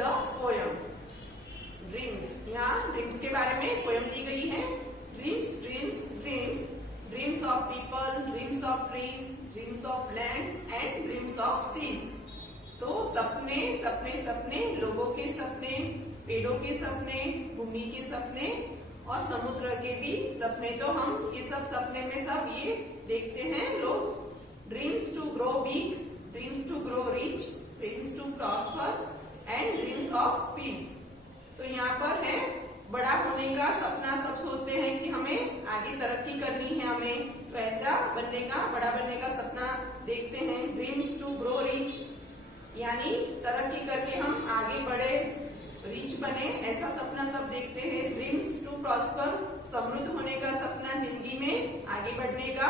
The poem. Dreams, यहाँ dreams के बारे में पोयम दी गई है। Dreams dreams dreams, dreams of people, dreams of trees, dreams of lands and dreams of seas. तो सपने सपने सपने, लोगों के सपने, पेड़ों के सपने, भूमि के सपने और समुद्र के भी सपने। तो हम ये सब सपने में सब ये देखते हैं लोग। Dreams to grow big, dreams to grow rich, dreams to prosper and dreams of peace. तो यहाँ पर है बड़ा होने का सपना। सब सोचते हैं कि हमें आगे तरक्की करनी है, हमें तो ऐसा बनने का, बड़ा बनने का सपना देखते हैं। ड्रीम्स टू ग्रो रिच, यानी तरक्की करके हम आगे बढ़े, रिच बने, ऐसा सपना सब देखते हैं। ड्रीम्स टू प्रॉस्पर, समृद्ध होने का सपना, जिंदगी में आगे बढ़ने का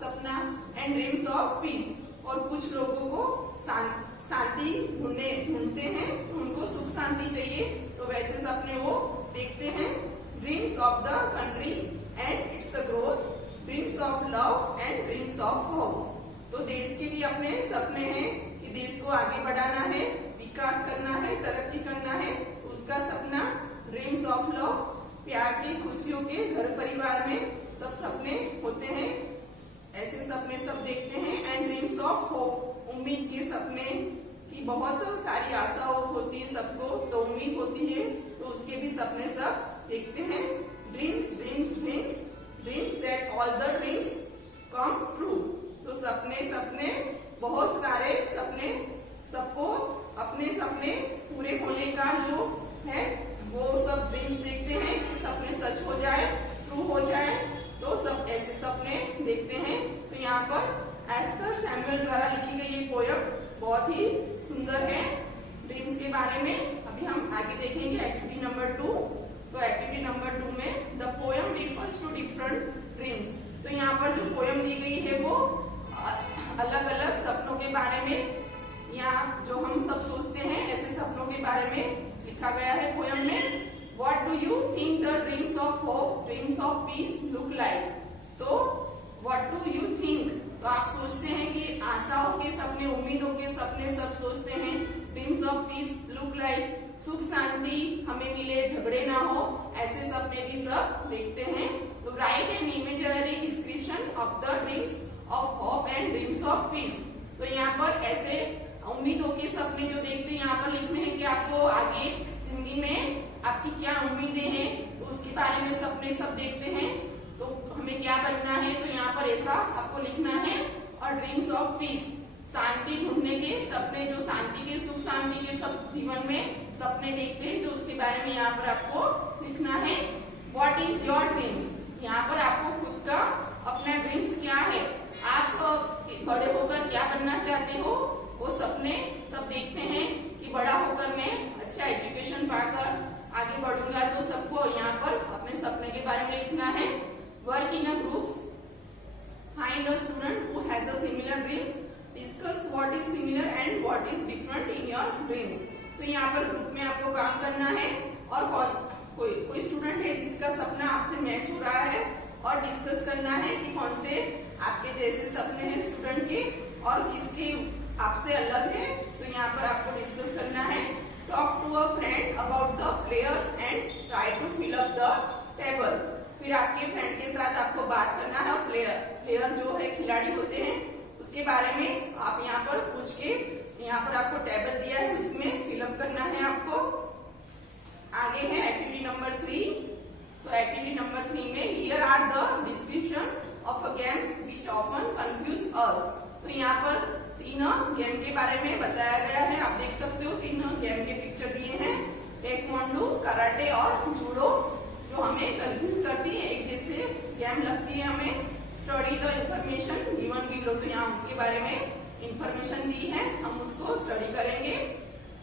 सपना। एंड ड्रीम्स ऑफ पीस, और कुछ लोगों को शांति ढूंढते हैं, उनको सुख शांति चाहिए, तो वैसे सपने वो देखते हैं। Dreams of the country and it's growth, dreams of love and dreams of hope. तो देश के भी अपने सपने हैं कि देश को आगे बढ़ाना है, विकास करना है, तरक्की करना है, तो उसका सपना। ड्रीम्स ऑफ लव, प्यार के, खुशियों के, घर परिवार में सब सपने होते हैं, ऐसे सपने सब देखते हैं। एंड ड्रीम्स ऑफ होप, उम्मीद के सपने की बहुत सारी आशाओं होती है सबको, तो उम्मीद होती है, तो उसके भी सपने सब देखते हैं। Dreams dreams dreams, dreams that all the dreams come true. तो सपने सपने, बहुत सारे सपने, सबको अपने सपने पूरे होने का जो है वो सब ड्रीम्स देखते हैं कि सपने सच हो जाए, ट्रू हो जाए, तो सब ऐसे सपने देखते हैं। तो यहाँ पर एस्थर सैमुअल द्वारा लिखी गई ये पोयम बहुत ही सुंदर है ड्रीम्स के बारे में। अभी हम आगे देखेंगे एक्टिविटी नंबर 2। तो एक्टिविटी नंबर 2 में the poem refers to different dreams. तो यहाँ पर जो पोयम दी गई है वो अलग अलग सपनों के बारे में, या जो हम सब सोचते हैं ऐसे सपनों के बारे में लिखा गया है पोयम में। What do you think the dreams of hope, dreams of peace look like? तो what do you think? तो आप सोचते हैं कि आशाओं के सपने, उम्मीदों के सपने सब सोचते हैं। Dreams of piece look like, सुख शांति हमें मिले, झगड़े ना हो, ऐसे सपने भी सब देखते हैं। तो right an imaginary description of the dreams of hope and dreams of peace. तो यहाँ पर ऐसे उम्मीदों के सपने जो देखते हैं, यहाँ पर लिखने हैं कि आपको आगे जिंदगी में आपकी क्या उम्मीदें हैं, तो उसके बारे में सपने सब देखते हैं। तो हमें क्या बनना है, तो यहाँ पर ऐसा आपको लिखना है। और ड्रीम्स ऑफ पीस, शांति ढूंढने के सपने, जो शांति के, सुख शांति के सब जीवन में सपने देखते हैं, तो उसके बारे में यहाँ पर आपको लिखना है। व्हाट इज योर ड्रीम्स, यहाँ पर आपको खुद का अपना ड्रीम्स क्या है, आप बड़े होकर क्या बनना चाहते हो, वो सपने सब देखते हैं कि बड़ा होकर मैं अच्छा एजुकेशन पाकर आगे बढ़ूंगा। तो सबको यहाँ पर अपने सपने के बारे में लिखना है। Work in a groups, find a student who has a similar dreams, discuss what is similar and what is different in your dreams. तो यहाँ पर ग्रुप में आपको काम करना है, और कोई स्टूडेंट है जिसका सपना आपसे मैच हो रहा है, और डिस्कस करना है कि कौन से आपके जैसे सपने हैं स्टूडेंट के और किसके आपसे अलग है। तो यहाँ पर आपको डिस्कस करना है। Talk to a friend about the players and try to fill up the table. फिर आपके फ्रेंड के साथ आपको बात करना है। प्लेयर जो है, खिलाड़ी होते हैं, उसके बारे में आप यहाँ पर पूछ के, यहाँ पर आपको टेबल दिया है, उसमें फिलअप करना है आपको। आगे है एक्टिविटी नंबर 3। तो एक्टिविटी नंबर 3 में here are the description of a games which often confuse us. तो यहाँ पर 3 गेम के बारे में बताया गया है। आप देख सकते हो 3 गेम के पिक्चर दिए हैं, टेक्वांडो, कराटे और जूडो, जो हमें कंफ्यूज करती है, एक जैसे गेम लगती है हमें। Study the information given below, तो यहाँ उसके बारे में इंफॉर्मेशन दी है, हम उसको स्टडी करेंगे।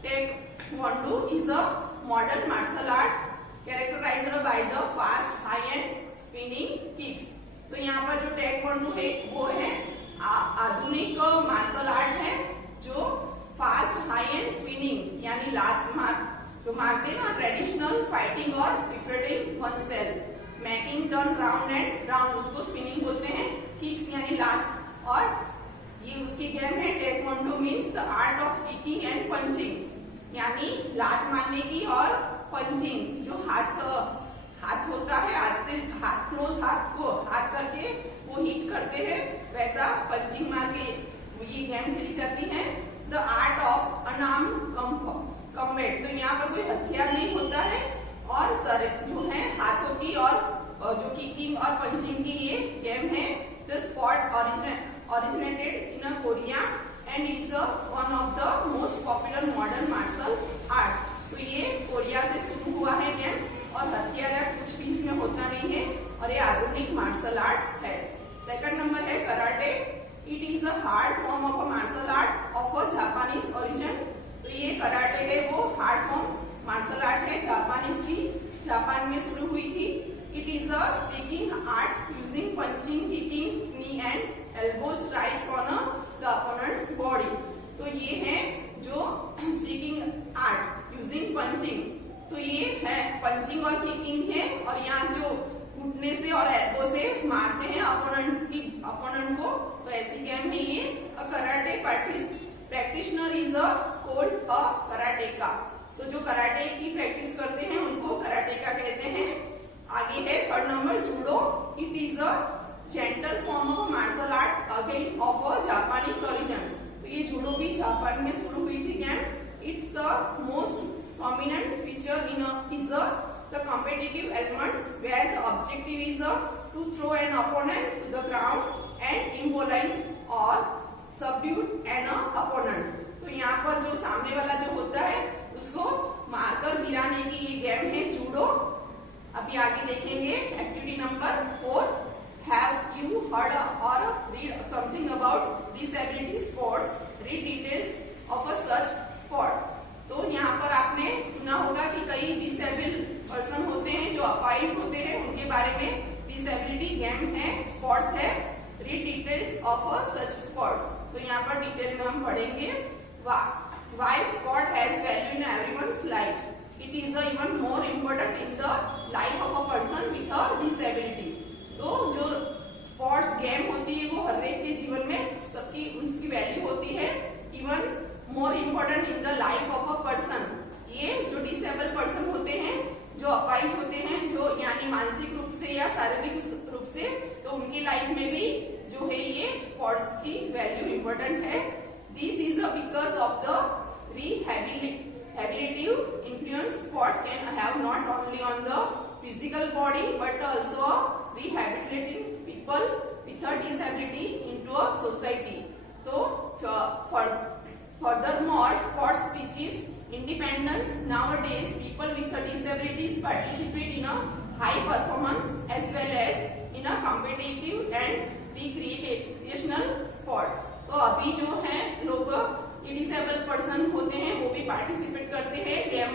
Taekwondo is a modern martial art characterized by the fast high and spinning kicks. तो यहाँ पर जो टेक्वांडो है वो है आधुनिक मार्शल आर्ट है, जो फास्ट हाई एंड स्पिनिंग यानी लात मार जो मारते हैं ना, ट्रेडिशनल फाइटिंग और defending one self, making turn round and round, उसको स्पिनिंग बोलते हैं। किक्स यानी लात, और ये उसकी गेम है। Taekwondo means the art of kicking and punching, यानी यानी लात मारने की, और पंचिंग जो हाथ होता है, हाथ क्लोज हाथ को हाथ करके वो हिट करते हैं, वैसा पंचिंग मार के ये गेम खेली जाती है। The art of unarmoured combat, तो यहाँ पर कोई हथियार नहीं होता है, और सर जो है हाथों की और जो किकिंग और पंचिंग की ये गेम है। The sport originated in Korea and is one of the most popular modern martial art। तो ये कोरिया से शुरू हुआ है गेम, और हथियार कुछ भी इसमें होता नहीं है, और ये आधुनिक मार्शल आर्ट है। सेकंड नंबर है karate. It is a hard form of a martial art of a Japanese origin. तो ये कराटे है वो हार्ड फॉर्म मार्शल आर्ट है, जापानीज की, जापान में शुरू हुई थी। It is a striking art using punching, kicking, knee and elbow strikes on the opponent's body. तो ये है जो स्ट्राइकिंग आर्ट यूजिंग पंचिंग, तो ये है पंचिंग और किकिंग है, और यहाँ जो घुटने से और एल्बो से मारते हैं अपोनेंट को, तो ऐसी गेम है ये। A karate practitioner is a called a karateka. तो जो कराटे की प्रैक्टिस करते हैं उनको कराटेका कहते हैं। आगे है third number judo. It is a gentle form of martial art again of a Japanese origin. तो ये जूडो भी जापान में शुरू हुई थी game. It's a most prominent feature is the competitive elements, where the objective is to throw an opponent to the ground and immobilize or subdue an opponent। तो यहाँ पर जो सामने वाला जो होता है उसको मारकर गिराने की ये गेम है जूडो। अभी आगे देखेंगे activity number 4। Have you heard or read something about disability sports? Read details of a such sport। तो यहाँ पर आपने सुना होगा कि कई डिसेबल पर्सन होते हैं जो अपाहिज होते हैं, उनके बारे में डिसेबिलिटी गेम है, स्पोर्ट्स है। Read details of a such sport. तो यहाँ पर डिटेल में हम पढ़ेंगे। Why sport has value in everyone's life, it is even more important in the life of a person with a disability. तो जो स्पोर्ट्स गेम होती है वो हर एक के जीवन में सबकी उसकी वैल्यू होती है, even more important in the life of a person. ये जो डिसेबल पर्सन होते हैं, जो अपाहिज होते हैं, जो यानी मानसिक रूप से या शारीरिक रूप से, तो उनकी लाइफ में भी जो है ये स्पोर्ट्स की वैल्यू इम्पोर्टेंट है। This is because of the rehabilitative influence sport can have not only on the physical body but also rehabilitating people with a disability into a society. तो furthermore, sports teaches independence. Nowadays, people with disabilities participate in a high performance as well as in a competitive and recreational sport। तो अभी जो है लोग disable person होते हैं वो भी पार्टिसिपेट करते हैं,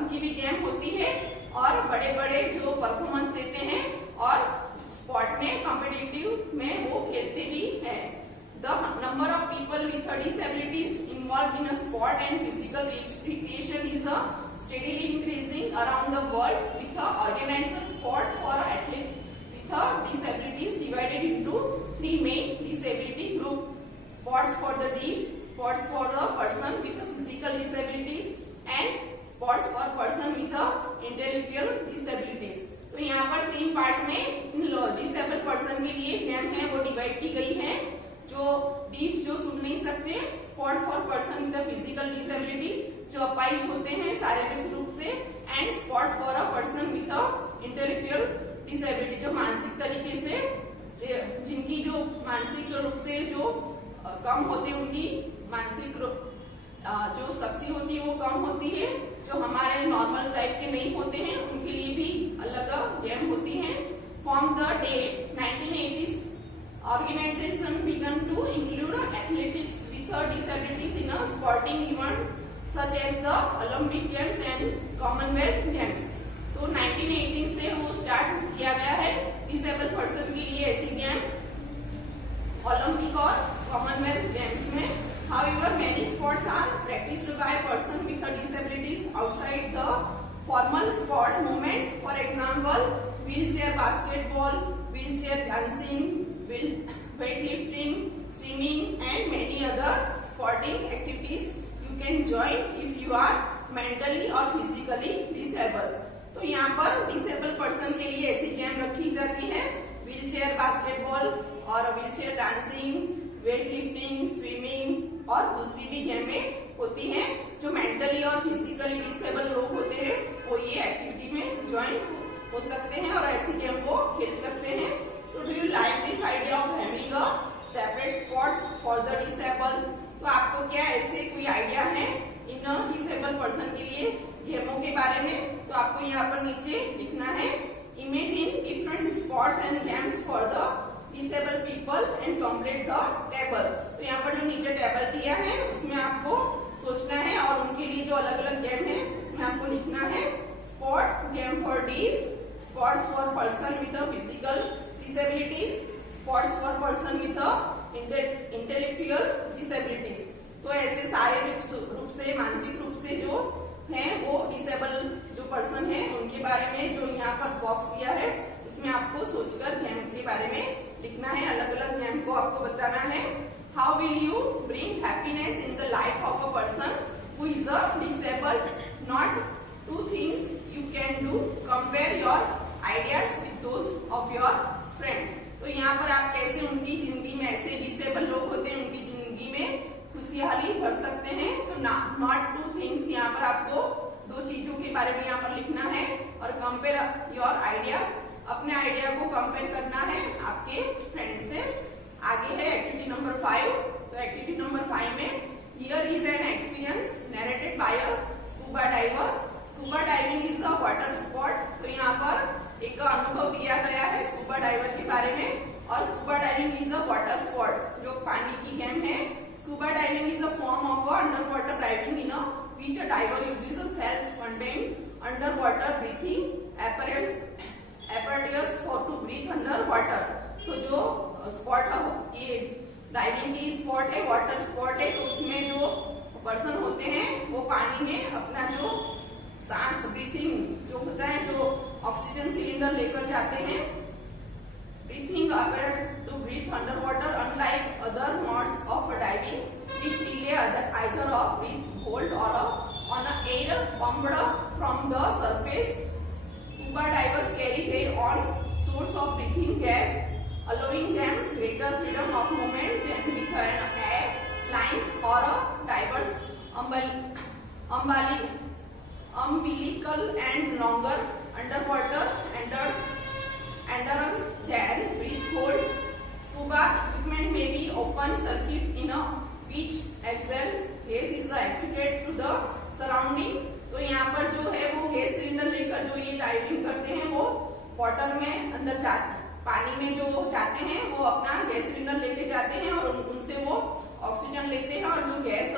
उनकी भी गेम होती है, और बड़े बड़े जो परफॉर्मेंस देते हैं और स्पोर्ट में कॉम्पिटिटिव में वो खेलते भी हैं। The number of people with disabilities involved in a sport and physical recreation is steadily increasing around the world, with organized sport for athletes with disabilities divided into 3 main disability groups: sports for the deaf, sports for the person with physical disabilities, and sports for person with intellectual disabilities। तो यहाँ पर 3 part में disable person के लिए game है वो divide की गई है। जो डीफ जो सुन नहीं सकते, sport for person with physical disability जो अपाहिज होते हैं शारीरिक रूप से, and sport for a person with intellectual disability जो मानसिक तरीके से, जिनकी जो मानसिक रूप से जो कम होते हैं, उनकी मानसिक जो शक्ति होती है वो कम होती है, जो हमारे नॉर्मल टाइप के नहीं होते हैं उनके लिए भी अलग गेम होती है। From the date 1980s organization began to include athletics with disabilities in a sporting event such as the Olympic Games and Commonwealth Games। तो 1980 से वो स्टार्ट किया गया है डिसेबल पर्सन के लिए ऐसी गेम ओलंपिक और कॉमनवेल्थ गेम्स में। However, many sports are practiced by person with disabilities outside the formal sport movement. For example, wheelchair basketball, wheelchair dancing, weightlifting, swimming, and many other sporting activities you can join if you you are mentally और physically disable. तो यहाँ पर disable person के लिए ऐसी game रखी जाती है, व्हील चेयर बास्केटबॉल और wheel chair dancing, weight lifting, swimming और दूसरी भी गेमें होती हैं। जो मेंटली और फिजिकली डिसेबल लोग होते हैं वो ये एक्टिविटी में ज्वाइन हो सकते हैं और ऐसी गेम को खेल सकते हैं। तो do you like this idea of having a separate spots for the disable? तो आपको क्या ऐसे कोई आइडिया है इन डिसेबल पर्सन के लिए गेमों के बारे में? तो आपको यहाँ पर नीचे लिखना है imagine different spots and games for the disable people and complete the table. तो यहाँ पर जो नीचे टेबल दिया है उसमें आपको सोचना है और उनके लिए जो अलग अलग गेम है उसमें आपको लिखना है sports game for deaf, sports for person with physical disabilities, sports for person with intellectual disabilities. तो ऐसे सारे रूप से मानसिक रूप से जो है वो डिसेबल जो पर्सन है उनके बारे में जो यहाँ पर बॉक्स दिया है उसमें आपको सोचकर गेम के बारे में लिखना है। अलग अलग गेम को आपको बताना है। How will you bring happiness in the life of a person who is a disabled? Not two things you can do, compare your ideas with those of your friend. तो यहाँ पर आप कैसे उनकी जिंदगी में, ऐसे डिसेबल लोग होते हैं उनकी जिंदगी में खुशहाली भर सकते हैं। तो नॉट टू थिंग्स, यहाँ पर आपको दो चीजों के बारे में यहाँ पर लिखना है और कंपेयर योर आइडियाज, अपने आइडिया को कंपेयर करना है आपके फ्रेंड से। आगे है एक्टिविटी नंबर 5। तो एक्टिविटी नंबर 5 में here is an experience narrated by a scuba diver. Scuba diving is a water sport. तो यहाँ पर एक अनुभव दिया गया है स्कूबा डाइवर के बारे में। और scuba diving is a water sport, जो पानी की गेम है। Scuba diving is a form of underwater diving in which a diver uses a self-contained underwater breathing apparatus to breathe underwater। तो जो स्पॉट ये डाइविंग की स्पॉट है, water spot है, तो उसमें जो पर्सन होते हैं वो पानी में अपना जो सांस ब्रीथिंग जो होता है, जो ऑक्सीजन सिलेंडर लेकर जाते हैं, breathing apparatus to breathe underwater, unlike other modes of diving which rely either of breath hold or on air pumped from the surface. Scuba divers carry their own source of breathing gas, allowing them greater freedom of movement than with an air lines or a diver's umbilical and longer underwater endurance than breath hold. Scuba equipment may be open circuit in which exhale gas is exhaled to the surrounding। तो यहाँ पर जो है वो gas cylinder लेकर जो ये diving करते हैं वो वाटर में अंदर पानी में जो जाते हैं वो अपना गैस सिलेंडर लेके जाते हैं और उनसे वो ऑक्सीजन लेते हैं और जो गैस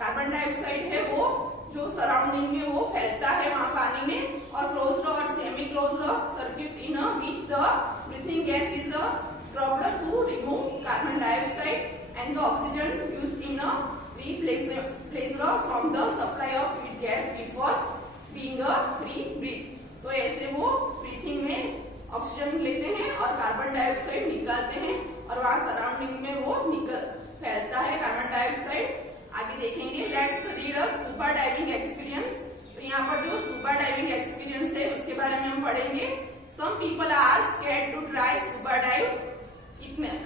कार्बन डाइऑक्साइड है वो जो सराउंडिंग में वो फैलता है वहां पानी में। और क्लोज्ड और semi closed circuit in which the breathing gas is scrubbed to remove carbon dioxide and the oxygen used in replaced from the supply of feed gas before being free breath। तो ऐसे वो breathing में oxygen लेते हैं और carbon dioxide निकालते हैं और वहां सराउंडिंग में वो फैलता है कार्बन डाइऑक्साइड। आगे देखेंगे, let's read a scuba diving experience. तो यहाँ पर जो स्कूबा डाइविंग एक्सपीरियंस है उसके बारे में हम पढ़ेंगे। Some people are scared to try scuba dive.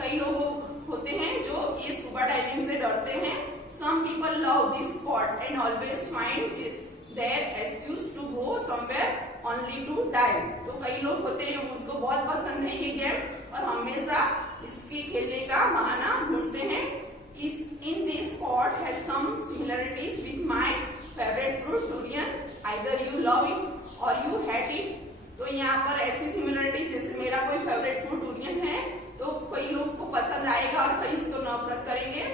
कई लोग होते हैं जो ये स्कूबा डाइविंग से डरते हैं। Some people love this spot and always find their excuse to go somewhere only to dive. तो कई लोग होते हैं उनको बहुत पसंद है ये गेम और हमेशा इसके खेलने का बहाना ढूंढते हैं। In this spot has some similarities with my favorite fruit durian. Either you love it or you hate it। तो यहाँ पर ऐसी सिमिलरिटी जैसे मेरा कोई फेवरेट फ्रूट डुरियन है तो कई लोग को पसंद आएगा और कई इसको नफरत करेंगे।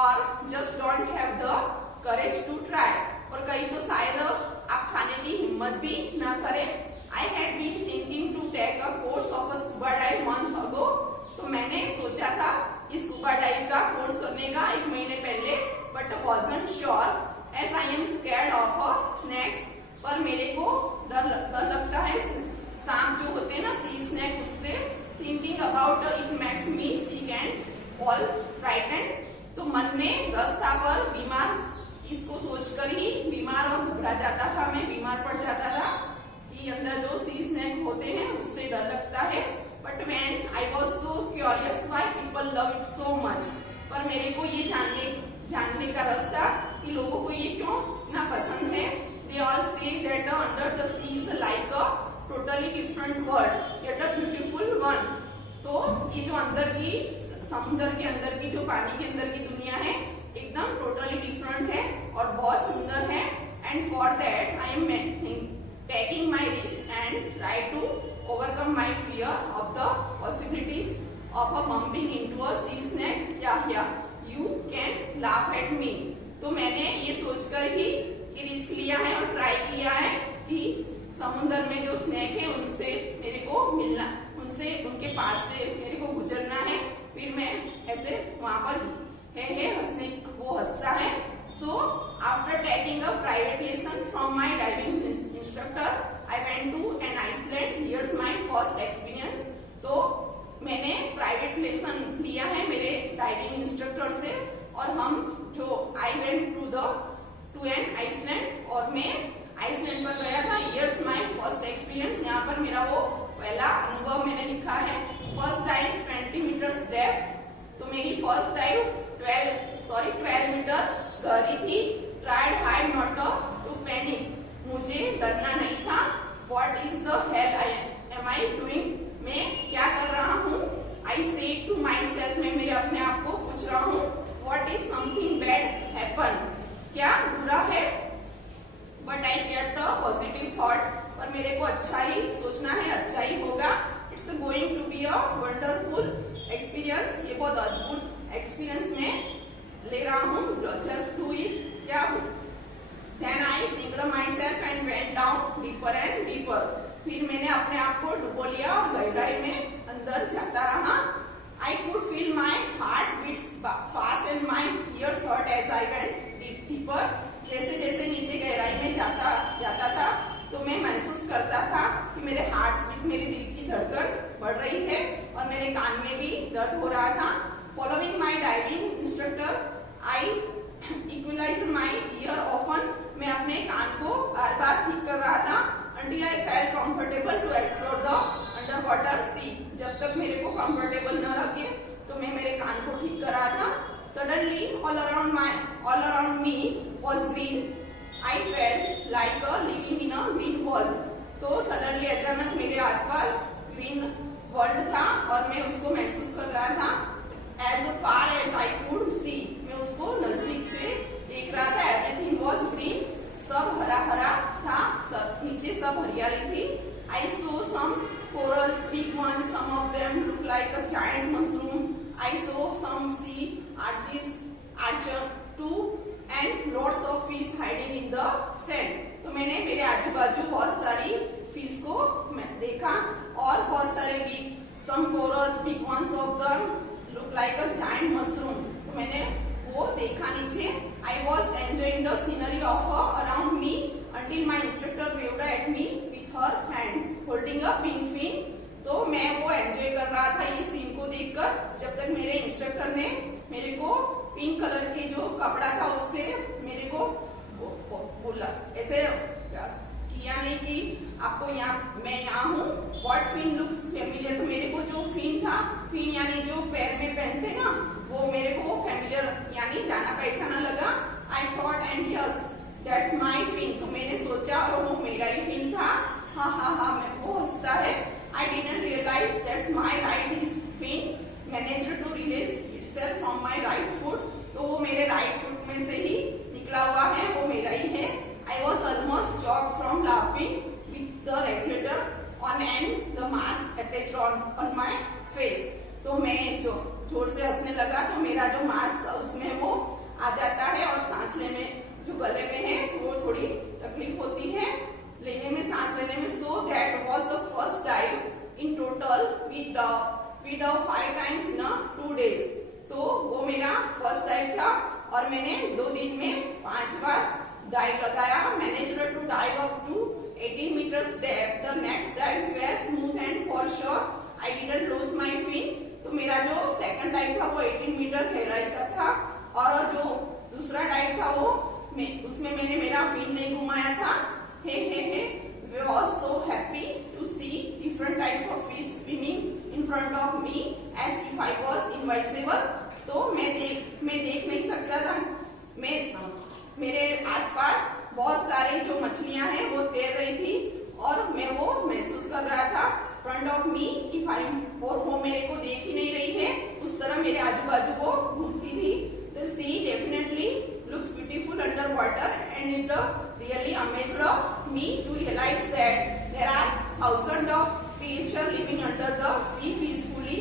और just don't have the courage to try. और कई तो शायद आप खाने की हिम्मत भी न करें। I had been thinking to take a course of a scuba dive month ago। तो मैंने सोचा था स्कूबा डाइव का कोर्स करने का 1 महीने पहले, but wasn't sure as I am scared of snakes। पर मेरे को डर लगता है सांप जो होते हैं ना, सी स्नेक, उससे। Thinking about it makes me sick and all frightened। तो मन में रस था पर बीमार, इसको सोच सोचकर ही बीमार और घबरा जाता था, मैं बीमार पड़ जाता था कि अंदर जो सी स्नेक होते हैं उससे डर लगता है। But when I was so curious why people love it so much, पर मेरे को ये जानने का रस था कि लोगों को ये क्यों इतना पसंद है। They all say that under the sea is like a totally different world yet a beautiful one. तो ये जो अंदर की समुद्र के अंदर की जो पानी के अंदर की दुनिया है एकदम टोटली डिफरेंट है और बहुत सुंदर है। And for that I am taking my risk and try to overcome my fear of the possibilities of a bumping into a sea snake. या you can laugh at me. तो मैंने ये सोचकर ही रिस्क लिया है और ट्राई किया है कि समुद्र में जो स्नेक है उनसे मेरे को मिलना, उनसे उनके पास से मेरे को गुजरना है। फिर मैं ऐसे वहां पर है हंसने, वो हंसता है। So after taking a private lesson from my diving instructor I went to an island. Here's my first experience. तो मैंने प्राइवेट लेसन लिया है मेरे डाइविंग इंस्ट्रक्टर से और हम जो I went to an island और मैं आइसलैंड पर गया था। Here's my first experience. यहाँ पर मेरा वो पहला अनुभव मैंने लिखा है। First dive 20 meters depth. तो मेरी फर्स्ट डाइव 12 मीटर गहरी थी। Tried hard not to panic. मुझे डरना नहीं था। What is the hell am I doing? मैं क्या कर रहा हूँ? I said to myself. मैं मेरे अपने आप को पूछ रहा हूँ what is something bad happen? क्या बुरा है? But I kept a positive thought. पर मेरे को अच्छा ही सोचना है, अच्छा ही होगा। It's going to be a wonderful experience. ये बहुत अद्भुत एक्सपीरियंस मैं ले रहा हूँ। Just do it. क्या? Then I sinked myself and went down deeper and deeper. फिर मैंने अपने आप को डुबो लिया और गहराई में अंदर जाता रहा। I could feel my heart beats fast and my ears hurt as I went deeper. जैसे जैसे नीचे गहराई में जाता था तो मैं महसूस करता था कि मेरे हार्ट बीट, मेरे दिल की धड़कन बढ़ रही है और मेरे कान में भी दर्द हो रहा था। Following my diving instructor, I equalized my ear often. मैं अपने कान को बार बार ठीक कर रहा था। Until I felt comfortable to explore the underwater sea. जब तक मेरे को comfortable न लगे तो मैं मेरे कान को ठीक कर रहा था। Suddenly all around me was green. I felt like living in a green world. तो suddenly अचानक मेरे आसपास green world था और मैं उसको महसूस कर रहा था। As far as I could see, मैं उसको नजदीक से देख रहा था। Everything was green. सब हरा हरा था, सब नीचे सब हरियाली थी। I saw some corals, big ones. Some of them look like a giant mushroom. I saw some sea urchin too, and lots of fish hiding in the sand. तो मैंने मेरे आजू बाजू बहुत सारी फिश को देखा और बहुत सारे some corals, big ones of them look like a giant mushroom. तो मैंने वो देखा नीचे। I was enjoying the scenery of around me until my instructor waved at me with her hand holding a pink fin. तो मैं वो enjoy कर रहा था ये सीन को देखकर जब तक मेरे इंस्ट्रक्टर ने मेरे को पिंक कलर के जो कपड़ा था उससे मेरे को बोला, ऐसे किया नहीं कि आपको मैं यहाँ हूँ। What fin looks familiar? तो मेरे को जो फिन था, फिन यानी जो पैर में पहनते ना, वो मेरे को फैमिलियर यानी जाना पहचाना लगा। I thought and yes, that's my fin. तो मैंने सोचा और वो मेरा ही फिन था। हाँ, वो हंसता है। I didn't realize that's my right fin managed to release itself from my right foot. तो वो मेरे राइट फुट में से ही निकला हुआ है, वो मेरा ही है। I was almost choked from laughing with the regulator on and the mask attached on my face. तो मैं जो जोर से हंसने लगा तो मेरा जो मास्क था उसमें वो आ जाता है और सांस लेने जो गले में है तो वो थोड़ी तकलीफ होती है लेने में, सांस लेने में। So that was the first dive. In total we dove 5 times in 2 days. तो वो मेरा फर्स्ट डाइव था और मैंने 2 दिन में 5 बार उसमें मैंने मेरा फिन नहीं घुमाया था। हे we was so happy to see different types of fish swimming in front of me as if I was invisible। तो मैं देख नहीं सकता था, मेरे आसपास बहुत सारे जो मछलियां हैं वो तैर रही थी और मैं वो महसूस कर रहा था। Front of me if I, और वो मेरे को देख ही नहीं रही है, उस तरह मेरे आजू बाजू वो घूमती थी। The sea definitely looks beautiful under water and it really amazed me to realise that there are thousand of creature living under the sea peacefully.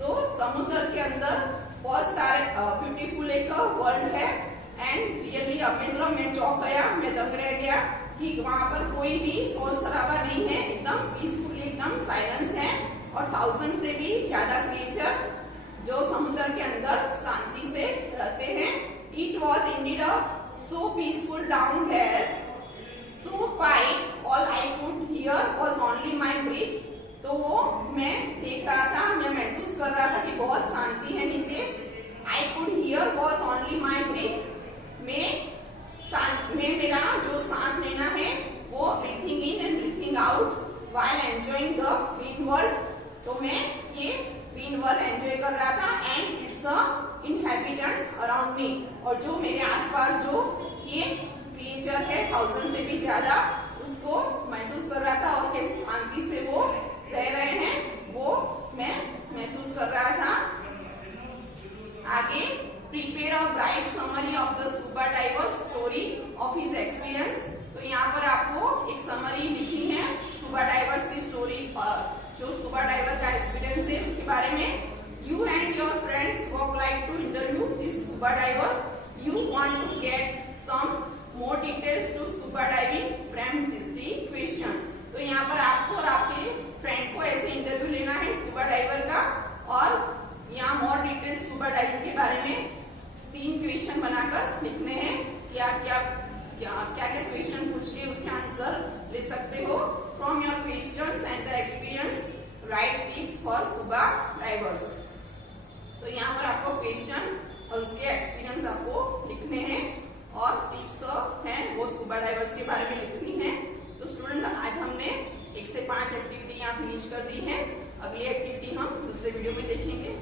तो समुद्र के अंदर बहुत सारे ब्यूटीफुल एक वर्ल्ड है एंड रियली अमेज्ड, मैं चौंक गया, मैं दंग रह गया कि वहां पर कोई भी शोर शराबा नहीं है, एकदम पीसफुली, एकदम साइलेंस है और 1000 से भी ज्यादा क्रिएचर जो समुद्र के अंदर शांति से रहते हैं। It was indeed so peaceful down there, so quiet, all I could hear was only my breath. तो वो मैं देख रहा था, मैं महसूस कर रहा था कि बहुत शांति है नीचे। I could hear was only my breath, में मेरा जो सांस लेना है वो breathing in and breathing out while enjoying the green world. तो मैं ये ग्रीन वर्ल्ड एंजॉय कर रहा था and it's the inhabitant around me, और जो मेरे आसपास जो ये क्रिएचर है 1000 से भी ज्यादा, उसको महसूस कर रहा था और कैसे शांति से वो रह रहे हैं वो मैं महसूस कर रहा था। आगे prepare a bright summary of the scuba diver's story of his experience। तो यहाँ पर आपको एक समरी लिखनी है स्कूबा डाइवर्स की स्टोरी, जो स्कूबा डाइवर का एक्सपीरियंस है उसके बारे में। You and your friends would like to interview this scuba diver। You want to get some more details to scuba diving from the 3 question। तो यहाँ पर आपको और आपके फ्रेंड को ऐसे इंटरव्यू लेना है स्कूबा डाइवर का, और यहाँ मोर डिटेल्स स्कूबा डाइविंग के बारे में 3 क्वेश्चन बनाकर लिखने हैं। क्या क्वेश्चन पूछ के उसके आंसर ले सकते हो। From your questions and the experience right tips for scuba divers. तो यहाँ पर आपको क्वेश्चन और उसके एक्सपीरियंस आपको लिखने हैं और टिप्स हैं वो स्कूबा डाइवर्स के बारे में लिखनी है। तो स्टूडेंट, आज हमने 1 से 5 एक्टिविटी यहाँ फिनिश कर दी है। अगली एक्टिविटी हम दूसरे वीडियो में देखेंगे।